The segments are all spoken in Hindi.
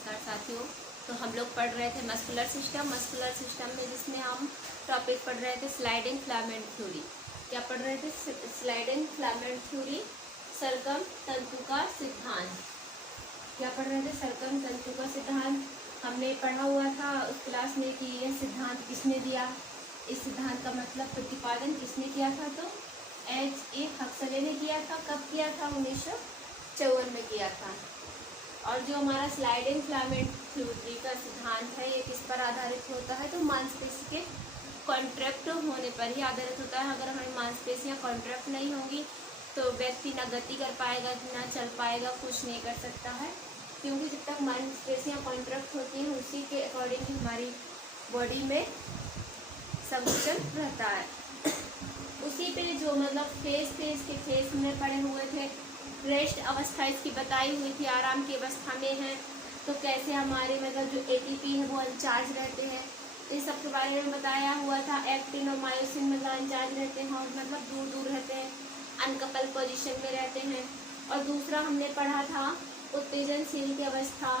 नमस्कार साथियों। तो हम लोग पढ़ रहे थे मस्कुलर सिस्टम में, जिसमें हम टॉपिक पढ़ रहे थे स्लाइडिंग फिलामेंट थ्योरी। क्या पढ़ रहे थे? स्लाइडिंग फिलामेंट थ्योरी, सरगम तंतु का सिद्धांत। क्या पढ़ रहे थे? सरगम तंतु का सिद्धांत। हमने पढ़ा हुआ था उस क्लास में कि यह सिद्धांत किसने दिया, इस सिद्धांत का मतलब प्रतिपादन किसने किया था? तो H.A. हक्सले ने किया था। कब किया था? 1954 में किया था। और जो हमारा स्लाइडिंग फिलामेंट थ्योरी का सिद्धांत है, ये किस पर आधारित होता है? तो मांसपेशी के कॉन्ट्रैक्ट होने पर ही आधारित होता है। अगर हमारी मांसपेशियां कॉन्ट्रैक्ट नहीं होंगी तो व्यक्ति ना गति कर पाएगा, ना चल पाएगा, कुछ नहीं कर सकता है। क्योंकि जब तक मांसपेशियां कॉन्ट्रैक्ट होती हैं उसी के अकॉर्डिंग हमारी बॉडी में संकुचन रहता है। उसी पे जो मतलब फेस के फेस में पड़े हुए थे, रेस्ट अवस्था इसकी बताई हुई थी, आराम की अवस्था में है। तो कैसे हमारे मतलब जो एटीपी है वो अनचार्ज रहते हैं, इस सब के बारे में बताया हुआ था। एक्टिन और मायोसिन मतलब अनचार्ज रहते हैं और मतलब दूर दूर रहते हैं, अनकपल पोजीशन में रहते हैं। और दूसरा हमने पढ़ा था उत्तेजनशील की अवस्था।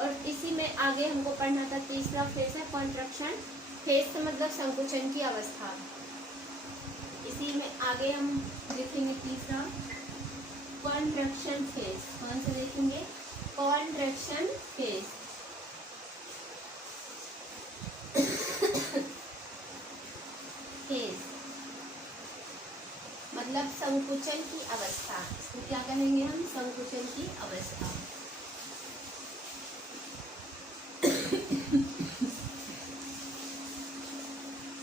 और इसी में आगे हमको पढ़ना था तीसरा फेस है कॉन्ट्रैक्शन फेस, मतलब संकुचन की अवस्था। इसी में आगे हम देखेंगे तीसरा कॉन्ट्रैक्शन फेज। कौन सा देखेंगे? Contraction phase. फेज मतलब संकुचन की अवस्था। इसको क्या कहेंगे हम? संकुचन की अवस्था।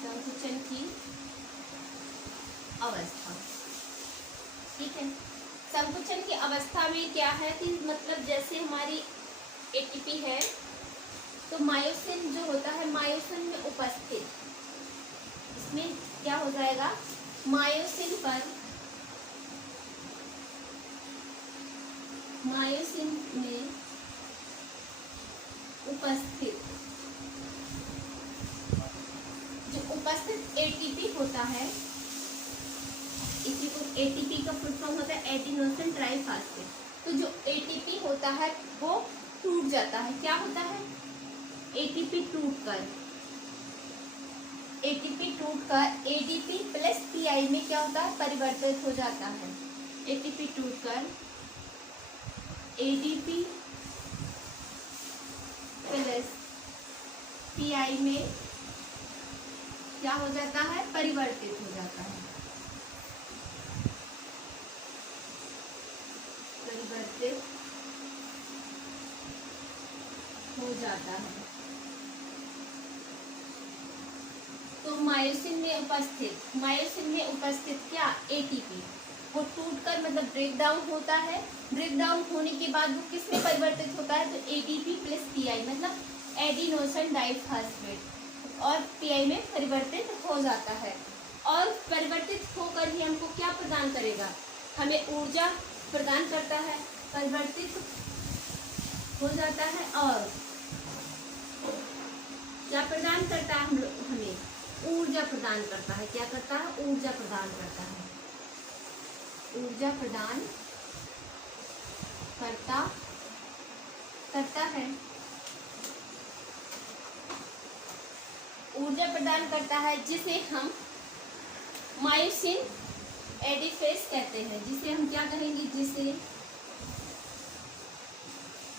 संकुचन की अवस्था, ठीक है। संकुचन की अवस्था में क्या है कि मतलब जैसे हमारी एटीपी है तो मायोसिन जो होता है, मायोसिन में उपस्थित, इसमें क्या हो जाएगा? मायोसिन में उपस्थित जो उपस्थित एटीपी होता है, इसी को एटीपी का फुल फॉर्म होता है एडिनोसिन ट्राइफॉस्फेट। तो जो एटीपी होता है वो टूट जाता है। क्या होता है? एटीपी टूटकर एडीपी प्लस पीआई में क्या होता है? परिवर्तित हो जाता है। एटीपी टूटकर एडीपी प्लस पीआई में क्या हो जाता है? परिवर्तित हो जाता है। परिवर्तित हो जाता है। तो मायोसिन में उपस्थित क्या? एटीपी वो टूटकर मतलब ब्रेक डाउन होता है। ब्रेक डाउन होने के बाद वो किस में परिवर्तित होता है? तो एडीपी प्लस पीआई मतलब एडिनोसिन डाइफॉस्फेट और पीआई में परिवर्तित हो जाता है। और परिवर्तित होकर ही हमको क्या प्रदान करेगा? हमें ऊर्जा प्रदान करता है। परिवर्तित हो जाता है और क्या प्रदान करता है? हमें ऊर्जा प्रदान करता है। क्या करता है? ऊर्जा प्रदान करता है। ऊर्जा प्रदान करता है। ऊर्जा प्रदान करता है जिसे हम मायोसिन एडिफेज कहते हैं। जिसे हम क्या कहेंगे? जिसे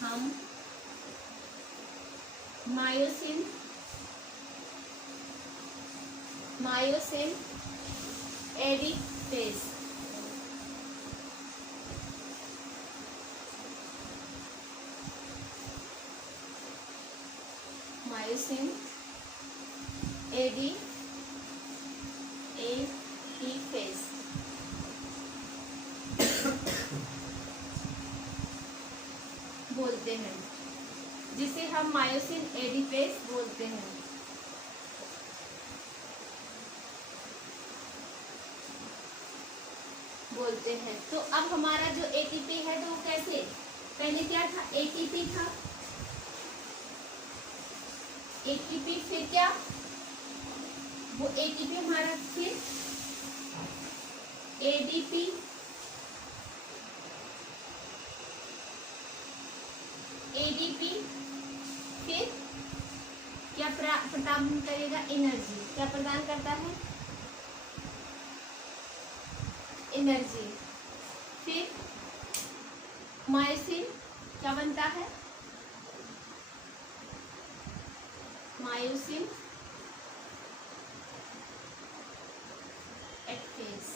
हम मायोसिन एडिफेज बोलते हैं, जिसे हम मायोसिन एडिफेज बोलते हैं। तो अब हमारा जो एटीपी है तो वो कैसे? पहले क्या था? एटीपी था। एटीपी फिर क्या? वो एटीपी हमारा फिर एडीपी क्या प्रदान करेगा? एनर्जी। क्या प्रदान करता है? एनर्जी। फिर मायोसिन क्या बनता है? Myosin ATPase.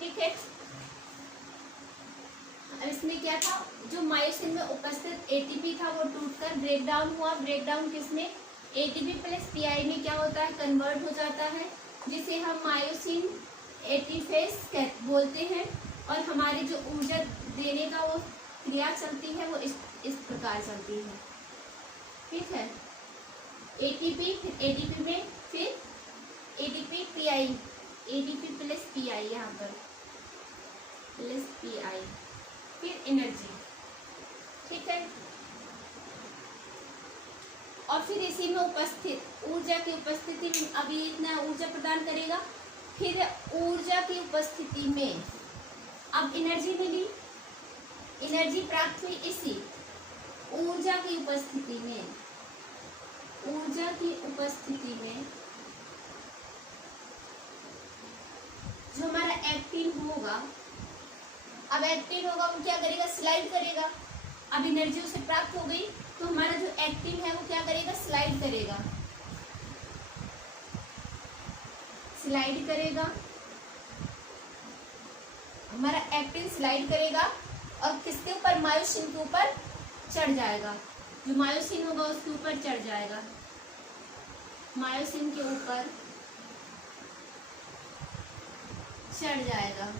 ठीक है, अब इसमें क्या था, जो मायोसिन में उपस्थित एटीपी था वो टूटकर ब्रेक डाउन हुआ। ब्रेक डाउन किसमें? एटीपी प्लस पीआई में क्या होता है? कन्वर्ट हो जाता है, जिसे हम मायोसिन एटीफेस बोलते हैं। और हमारी जो ऊर्जा देने का वो क्रिया चलती है वो इस प्रकार चलती है। ठीक है, एटीपी, फिर एटीपी में फिर ATP pi, ATP plus pi, यहाँ पर प्लस पीआई, फिर एनर्जी। ठीक है, और फिर इसी में उपस्थित ऊर्जा की उपस्थिति में अभी इतना ऊर्जा प्रदान करेगा। फिर ऊर्जा की उपस्थिति में अब एनर्जी मिली, एनर्जी प्राप्त हुई इसी ऊर्जा की उपस्थिति में। ऊर्जा की उपस्थिति में जो हमारा एक्टिन होगा, अब एक्टिन होगा वो क्या करेगा? स्लाइड करेगा। अब एनर्जी उसे प्राप्त हो गई तो हमारा जो एक्टिन है वो क्या करेगा? स्लाइड करेगा, स्लाइड करेगा। हमारा एक्टिन स्लाइड करेगा और किसके ऊपर? मायोसिन के ऊपर चढ़ जाएगा। जो मायोसिन होगा उसके ऊपर चढ़ जाएगा, मायोसिन के ऊपर चढ़ जाएगा।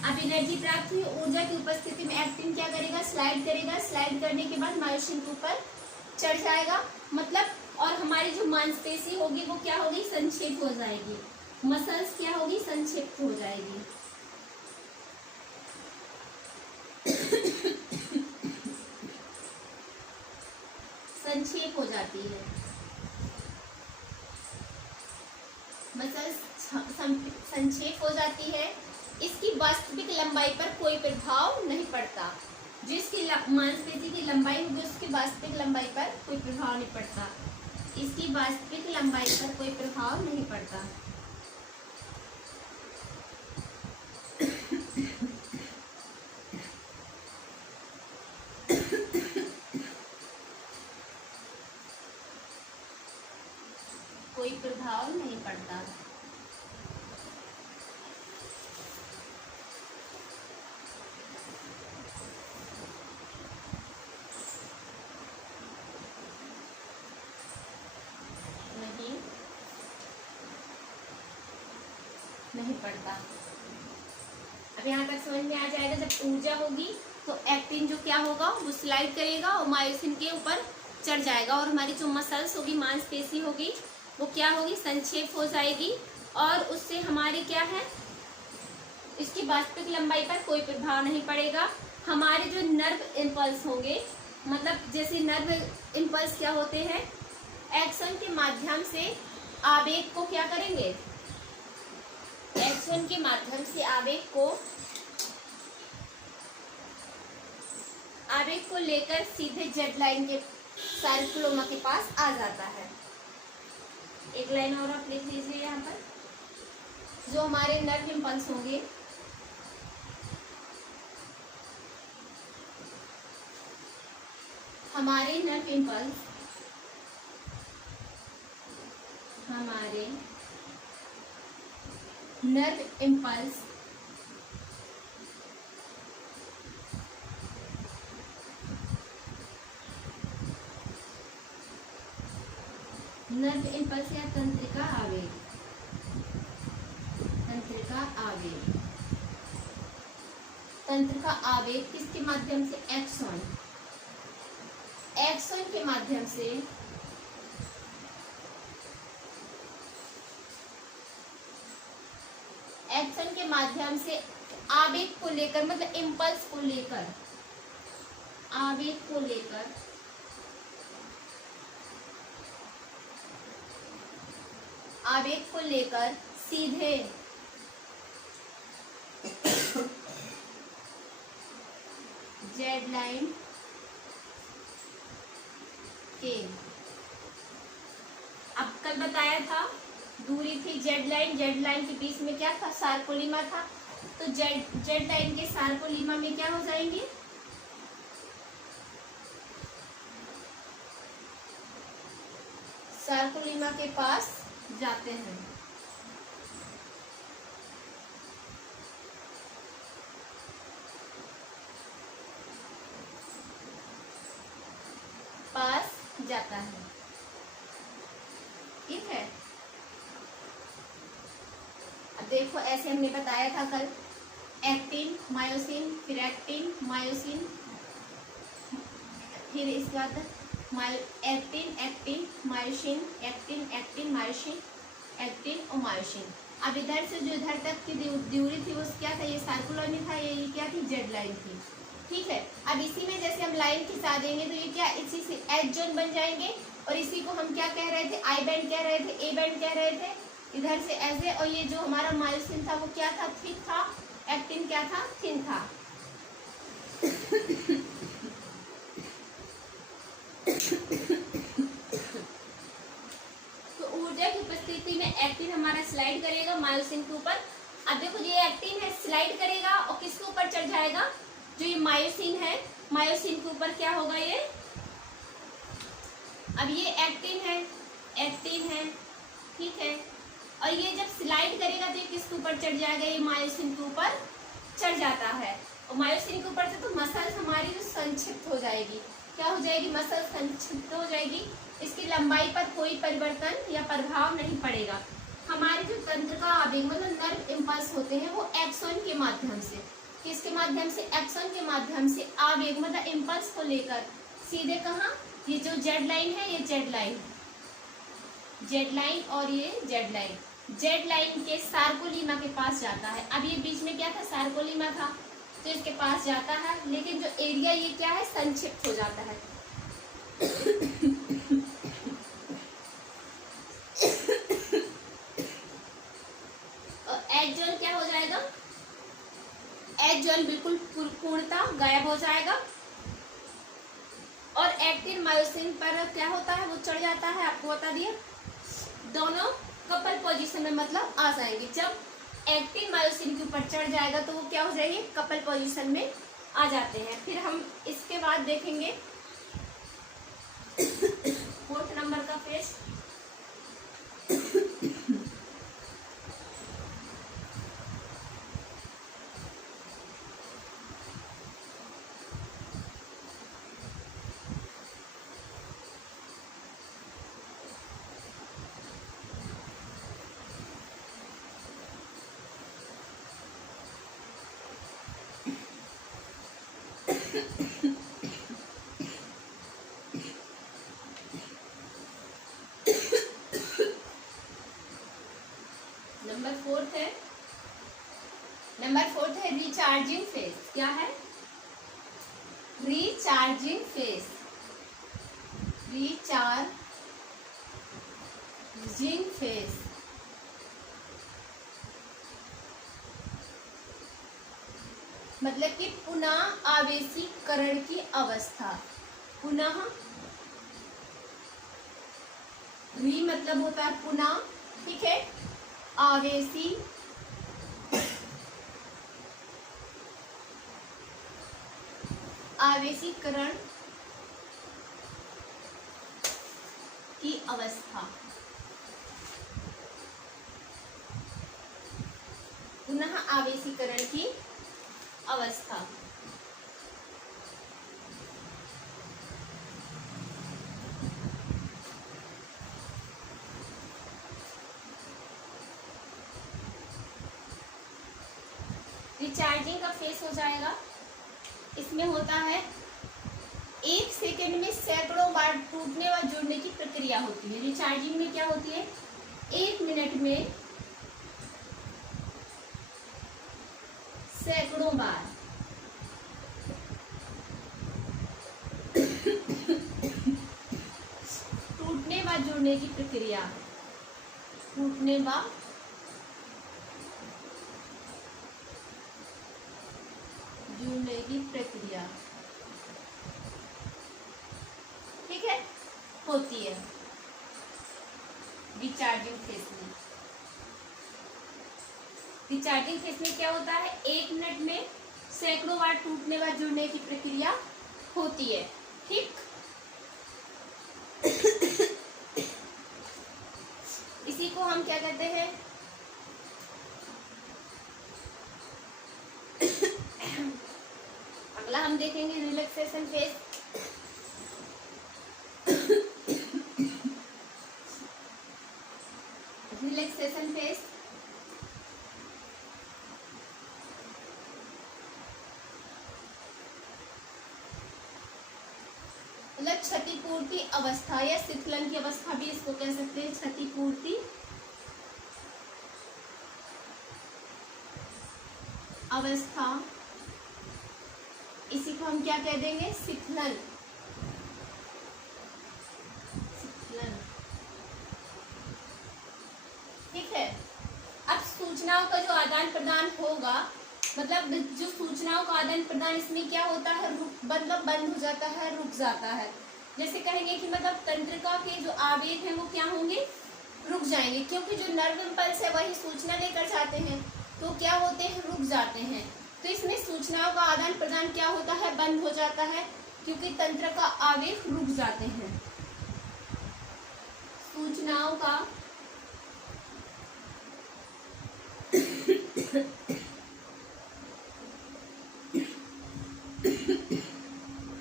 अब एनर्जी प्राप्त हुई, ऊर्जा की उपस्थिति में एक्टिन क्या करेगा? स्लाइड करेगा। स्लाइड करने के बाद मायोसिन के ऊपर चढ़ जाएगा, मतलब, और हमारी जो मांसपेशी होगी वो क्या होगी? संक्षेप हो जाएगी। मसल्स क्या होगी? संक्षिप्त हो जाएगी। संक्षेप हो जाती है, मसल्स संक्षेप हो जाती है। इसकी वास्तविक लंबाई पर कोई प्रभाव नहीं पड़ता। जिसकी मांसपेशी की लंबाई होगी उसकी वास्तविक लंबाई पर कोई प्रभाव नहीं पड़ता। इसकी वास्तविक लंबाई पर कोई प्रभाव नहीं पड़ता। कोई प्रभाव नहीं पड़ता। नहीं पड़ता। अब यहाँ तक समझ में आ जाएगा। जब ऊर्जा होगी तो एक्टिन जो क्या होगा वो स्लाइड करेगा और मायोसिन के ऊपर चढ़ जाएगा, और हमारी जो मसल्स होगी, मांसपेशी होगी, वो क्या होगी? संक्षेप हो जाएगी, और उससे हमारे क्या है? इसकी वास्तविक लंबाई पर कोई प्रभाव नहीं पड़ेगा। हमारे जो नर्व इम्पल्स होंगे, मतलब जैसे नर्व इम्पल्स क्या होते हैं? एक्शन के माध्यम से आवेग को क्या करेंगे? एक्शन के माध्यम से आवेग को लेकर सीधे जेड लाइन के साइक्लोमा के पास आ जाता है। एक लाइन और आप लिख लीजिए यहाँ पर। जो हमारे नर्व इम्पल्स होंगे, हमारे नर्व इम्पल्स नर्व इम्पल्स या तंत्रिका आवेग, तंत्रिका आवेग किसके माध्यम से? एक्शन के माध्यम से आवेग को लेकर, मतलब इम्पल्स को लेकर, आवेग को लेकर सीधे जेड लाइन केन। अब कल बताया था दूरी थी जेड लाइन के बीच में क्या था, सार्कोलिमा था। तो जेड लाइन के सार्कोलिमा में क्या हो जाएंगे, सार्कोलिमा के पास जाते हैं। पास जाता है, ठीक है। अब देखो ऐसे हमने बताया था कल, एक्टिन मायोसिन, फिर एक्टिन मायोसिन, फिर इसके बाद actin myosin, actin myosin, actin और मायोसिन। अब इधर से जो इधर तक की दूरी थी वो क्या था, ये सार्कुलर था, ये क्या थी, जेड लाइन थी, ठीक है। अब इसी में जैसे हम लाइन खिंचा देंगे तो ये क्या, इसी से एच जोन बन जाएंगे, और इसी को हम क्या कह रहे थे, आई बैंड कह रहे थे, ए बैंड कह रहे थे, इधर से ऐसे। और ये जो हमारा मायोसिन था वो क्या था, थिक था, एक्टिन क्या था, थिन था। तो ऊर्जा की उपस्थिति में एक्टिन हमारा स्लाइड करेगा मायोसिन के ऊपर। अब देखो ये एक्टिन है, स्लाइड करेगा और किसके ऊपर चढ़ जाएगा, जो ये मायोसिन है, मायोसिन के ऊपर क्या होगा ये, अब ये एक्टिन है, ठीक है। और ये जब स्लाइड करेगा तो ये किसके ऊपर चढ़ जाएगा, ये मायोसिन के ऊपर चढ़ जाता है। और मायोसिन के ऊपर से तो मसल्स हमारी जो संक्षिप्त हो जाएगी, क्या हो जाएगी, मसल संक्षिप्त हो जाएगी। इसकी लंबाई पर कोई परिवर्तन या प्रभाव नहीं पड़ेगा। हमारे जो तंत्र का आवेग मतलब नर्व इम्पल्स होते हैं वो एक्सोन के माध्यम से, किसके माध्यम से, एक्सोन के माध्यम से आवेग मतलब इम्पल्स को लेकर सीधे कहाँ, ये जो जेड लाइन है, ये जेड लाइन और ये जेड लाइन के सार्कोलिमा के पास जाता है। अब ये बीच में क्या था, सार्कोलिमा था, तो इसके पास जाता है, लेकिन जो एरिया ये क्या है, संक्षिप्त हो जाता है। और एच जोन क्या हो जाएगा, एच जोन बिल्कुल पूर्णतः गायब हो जाएगा। और एक्टिन मायोसिन पर क्या होता है, वो चढ़ जाता है, आपको बता दिया। दोनों कपल पोजीशन में मतलब आ जाएंगे। जब एक्टिन मायोसिन के ऊपर चढ़ जाएगा तो वो क्या हो जाएगी, कपल पोजीशन में आ जाते हैं। फिर हम इसके बाद देखेंगे 4th नंबर का फेज। नंबर 4 है रिचार्जिंग फेज। क्या है, रिचार्जिंग फेज, मतलब कि पुनः आवेशीकरण की अवस्था। पुनः, री मतलब होता है पुनः, ठीक है, आवेशीकरण की अवस्था, पुनः आवेशीकरण की अवस्था। रिचार्जिंग का फेस हो जाएगा। इसमें होता है 1 सेकेंड में सैकड़ों बार टूटने व जुड़ने की प्रक्रिया होती है। रिचार्जिंग में क्या होती है, 1 मिनट में सैकड़ों बार टूटने व जुड़ने की प्रक्रिया, टूटने व जुड़ने की प्रक्रिया। होती है डिस्चार्जिंग फेज में। डिस्चार्जिंग फेज में क्या होता है, 1 मिनट में सैकड़ों बार टूटने व जुड़ने की प्रक्रिया होती है। ठीक, इसी को हम क्या कहते हैं, अगला हम देखेंगे रिलैक्सेशन फेज। रिलैक्सेशन फेज मतलब क्षतिपूर्ति अवस्था या शीतलन की अवस्था भी इसको कह सकते हैं, क्षतिपूर्ति अवस्था। इसी को हम क्या कह देंगे, शीतलन। ठीक है, अब सूचनाओं का जो आदान प्रदान होगा, मतलब जो सूचनाओं का आदान प्रदान इसमें क्या होता है, मतलब बंद हो जाता है, रुक जाता है। जैसे कहेंगे कि मतलब तंत्रिका के जो आवेग हैं वो क्या होंगे, रुक जाएंगे, क्योंकि जो नर्व इम्पल्स है वही सूचना लेकर जाते हैं, तो क्या होते हैं, रुक जाते हैं। तो इसमें सूचनाओं का आदान प्रदान क्या होता है, बंद हो जाता है, क्योंकि तंत्र का आवेग रुक जाते हैं। सूचनाओं का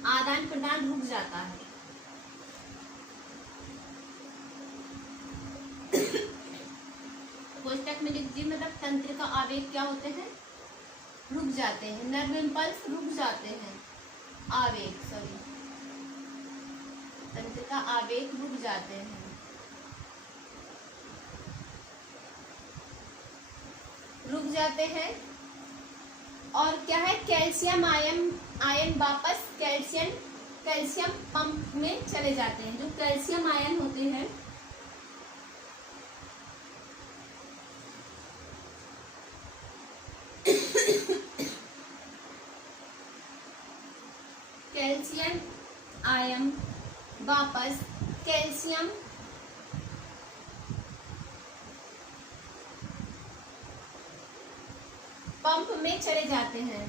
आदान प्रदान रुक जाता है। कोष्टक में लिख दीजिए, मतलब तंत्र का आवेग क्या होते हैं, रुक जाते हैं। नर्व इम्पल्स रुक जाते हैं, आवेग सॉरी तंत्र का आवेग रुक जाते हैं। रुक जाते हैं और क्या है, कैल्शियम आयन वापस कैल्शियम पंप में चले जाते हैं। जो कैल्शियम आयन होते हैं कैल्शियम आयन वापस कैल्शियम पंप में चले जाते हैं।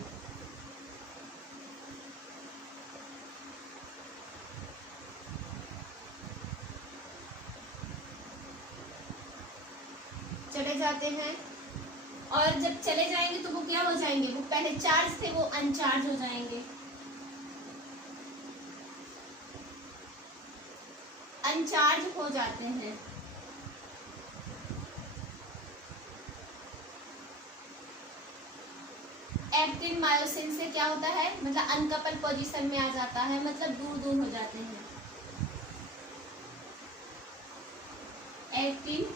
चले जाते हैं और जब चले जाएंगे तो वो क्या हो जाएंगे, वो पहले चार्ज थे वो अनचार्ज हो जाएंगे, अनचार्ज हो जाते हैं। एक्टिन मायोसिन से क्या होता है, मतलब अनकपल पोजीशन में आ जाता है, मतलब दूर दूर हो जाते हैं। एक्टिन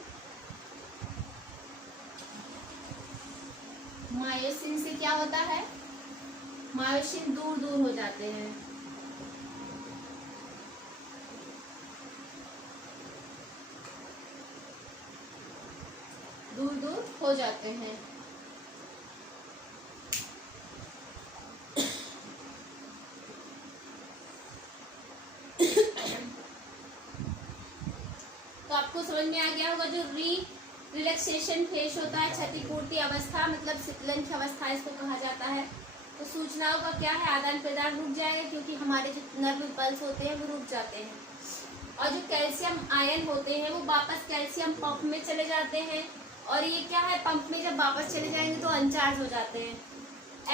मायोसिन से क्या होता है, मायोसिन दूर दूर हो जाते हैं। दूर दूर हो जाते हैं। तो आपको समझ में आ गया होगा, जो रिलैक्सेशन फेज होता है, क्षतिपूर्ति अवस्था मतलब शीतलन की अवस्था इसको कहा जाता है। तो सूचनाओं का क्या है, आदान प्रदान रुक जाएगा, क्योंकि हमारे जो नर्व इम्पल्स होते हैं वो रुक जाते हैं। और जो कैल्शियम आयन होते हैं वो वापस कैल्शियम पंप में चले जाते हैं, और ये क्या है, पंप में जब वापस चले जाएंगे तो अनचार्ज हो जाते हैं।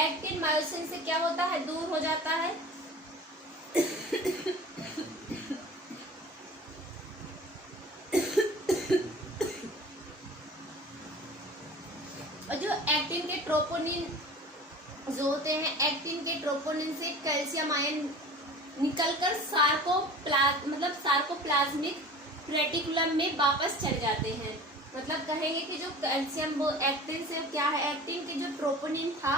एक्टिन मायोसिन से क्या होता है, दूर हो जाता है। और जो एक्टिन के ट्रोपोनिन जो होते हैं, एक्टिन के ट्रोपोनिन से कैल्शियम आयन निकलकर सार्कोप्लाज्मिक रेटिकुलम में वापस चले जाते हैं। मतलब कहेंगे कि जो कैल्शियम, वो एक्टिन से क्या है, एक्टिन के जो ट्रोपोनिन था,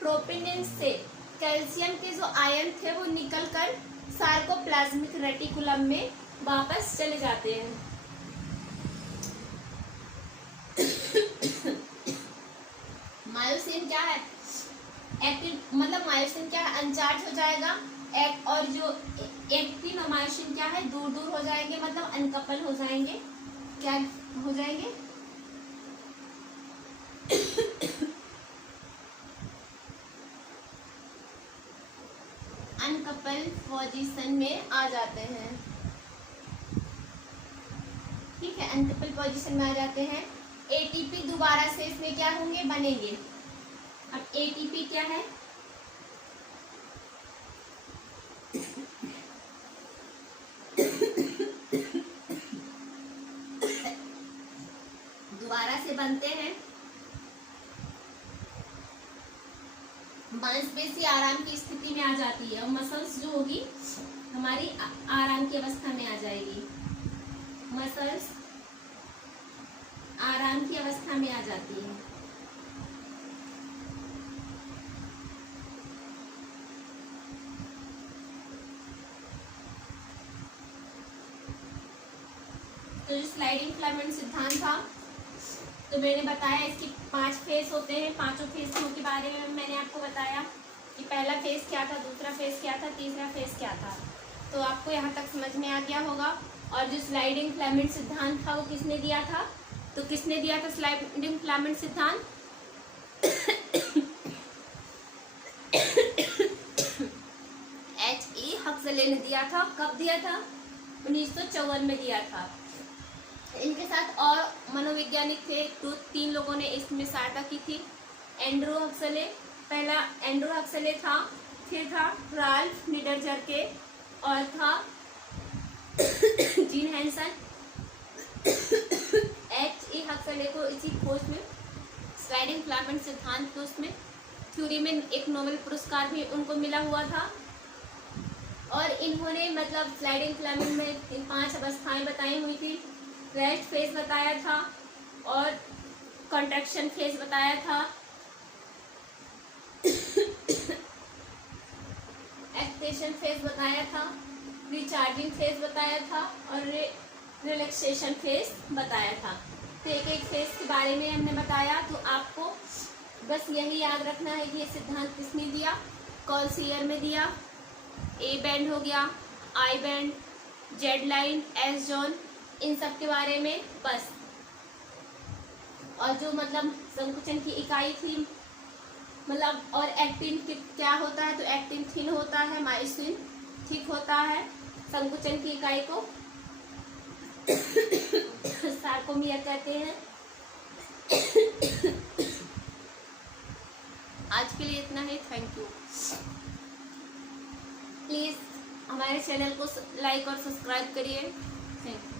ट्रोपोनिन से कैल्शियम के जो आयन थे वो निकलकर सार्कोप्लाज्मिक रेटिकुलम में वापस चले जाते हैं। मायोसिन क्या है, एक्टिन मतलब मायोसिन क्या है, अनचार्ज हो जाएगा, एक और जो एक्टिन और मायोसिन क्या है, दूर दूर हो जाएंगे, मतलब अनकपल हो जाएंगे। क्या हो जाएंगे? अनकपल पोजीशन में आ जाते हैं। ठीक है, अनकपल पोजीशन में आ जाते हैं। एटीपी दोबारा से इसमें क्या होंगे, बनेंगे। अब एटीपी क्या है, दोबारा से बनते हैं। मांसपेशी आराम की स्थिति में आ जाती है और मसल्स जो होगी हमारी आराम की अवस्था में आ जाएगी। मसल्स आराम की अवस्था में आ जाती है। तो जो स्लाइडिंग फिलामेंट सिद्धांत था, तो मैंने बताया इसकी 5 फेस होते हैं। 5 फेसों के बारे में मैंने आपको बताया कि पहला फेस क्या था, दूसरा फेस क्या था, तीसरा फेस क्या था। तो आपको यहाँ तक समझ में आ गया होगा। और जो स्लाइडिंग फिलामेंट सिद्धांत था वो किसने दिया था, तो किसने दिया था स्लाइडिंग फिलामेंट सिद्धांत? H.E. हक्सले ने दिया था। कब दिया था? 1954 में दिया था। इनके साथ और मनोवैज्ञानिक थे, तो 3 लोगों ने इसमें सहायता की थी। एंड्रू हक्सले, पहला एंड्रू हक्सले था, फिर था राल्फ निडरजरके और था जीन हैंसन। H.E. हक्सले को इसी खोज में स्लाइडिंग फिलामेंट सिद्धांत को उसमें थ्योरी में एक नोबेल पुरस्कार भी उनको मिला हुआ था। और इन्होंने मतलब स्लाइडिंग फिलामेंट में 5 अवस्थाएं बताई हुई थी। रेस्ट फेज बताया था और कंट्रैक्शन फेज बताया था, एक्सटेंशन फेज बताया था, रिचार्जिंग फेज बताया था और रिलैक्सेशन फेज बताया था। तो एक एक फेज के बारे में हमने बताया। तो आपको बस यही याद रखना है कि ये सिद्धांत किसने दिया, कौन सी ईयर में दिया। ए बैंड हो गया, I band, Z line, S zone, इन सब के बारे में बस। और जो मतलब संकुचन की इकाई थी, मतलब और एक्टिन क्या होता है, तो एक्टिन थिन होता है, मायोसिन थिक होता है। संकुचन की इकाई को सार्कोमियर कहते हैं। आज के लिए इतना ही। Thank you. प्लीज़ हमारे चैनल को लाइक और सब्सक्राइब करिए। Thank you.